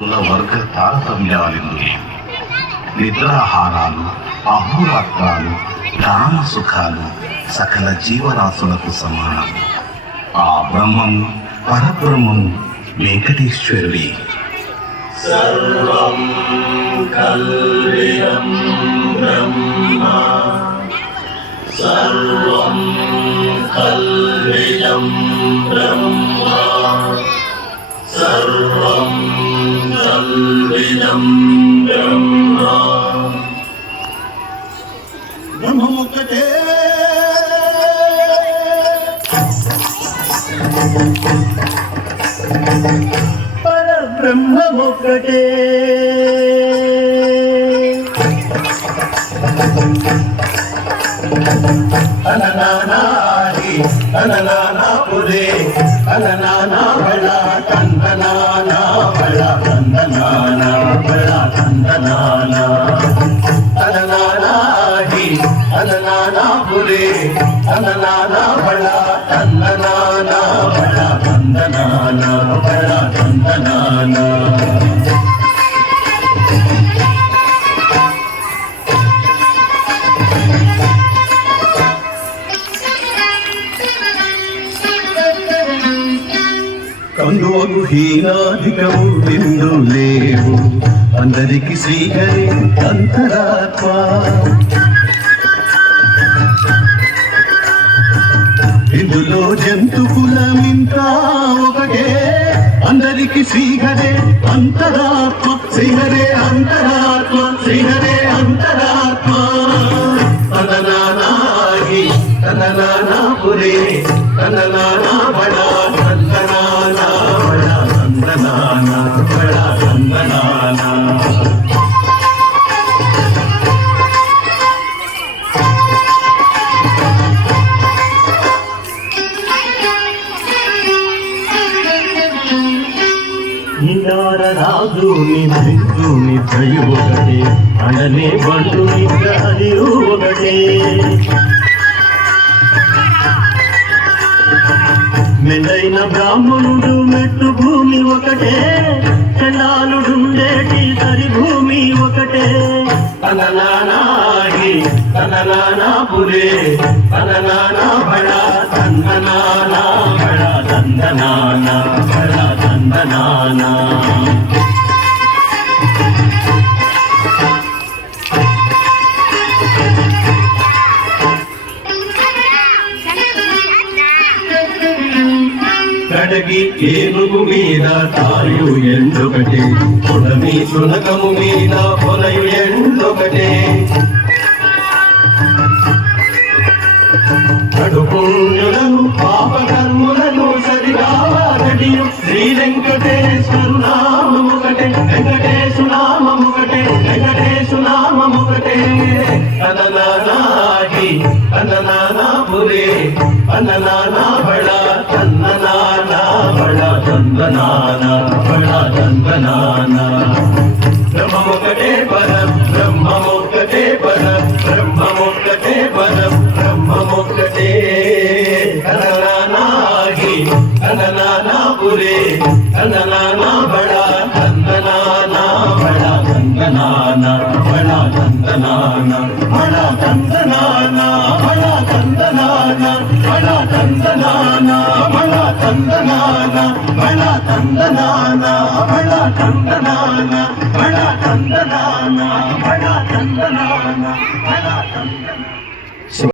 వర్గ తారతమ్యాలెందుకు? నిద్రాహారాలు, అహోరాత్రాలు, ప్రాణ సుఖాలు సకల జీవరాశులకు సమానం. ఆ బ్రహ్మము పరబ్రహ్మము వెంకటేశ్వరుడే. సర్వం కల్విదం బ్రహ్మ, సర్వం కల్విదం బ్రహ్మ, సర్వం కల్విదం బ్రహ్మ. బ్రహ్మమొక్కటే, పరబ్రహ్మమొక్కటే. అననానాది అననానా పురే అననానా బళ కందనానా బళ కందనానా బళ కందనానా. అననానాది అననానా పురే అననానా బళ కందనానా బళ కందనానా బళ కందనానా. కందువకు హీనాధికము విందు లేవు, అందరికి శ్రీహరి అంతరాత్మ. ఇందులో జంతు కులమింతా ఒకటే, అందరికి శ్రీహరే అంతరాత్మ, శ్రీహరే అంతరాత్మ, శ్రీహరే అంతరాత్మ. తననానాగి తననానా పురే తననానా బళ కందనానా బళ కందనానా బళ కందనానా. నిండార రాజు నిద్రించు నిద్రయు ఒకటే, అండనే బంటు నిద్ర అదిరు ఒకటే. మెండైన బ్రాహ్మణుడు మెట్టు భూమి ఒకటే, చండాలుడుండేటి సరి భూమి ఒకటే. తననానాగి తననానా పురే తననానా బళ తందనానా బళ తందనానా బళ తందనానా. కడగి ఏనుగు మీద తాయు ఎండొకటే, పొడమి సునకము మీద పొలయు ఎండొకటే. కడుపుణ్యులను పాపకర్ములను సరిగావడియు శ్రీ వెంకటేశ్వరు నామముకటే, వెంకటేశు నామముకటే, వెంకటేశు నామముకటే. తననానాగి తననానా పురే తననానా బళ కందనానా బళ కందనానా బళ కందనానా. బ్రహ్మమొక్కటే పర బ్రహ్మమొక్కటే పర బ్రహ్మమొక్కటే పర బ్రహ్మమొక్కటే. తననానాగి తననానా పురే తననానా బళ కందనానా బళ కందనానా బళ కందనానా బళ కందనానా బళ కందనానా బళ కందనానా బళ కందనానా బళ కందనానా బళ కందనానా బళ కందనానా బళ కందనానా బళ కందనానా.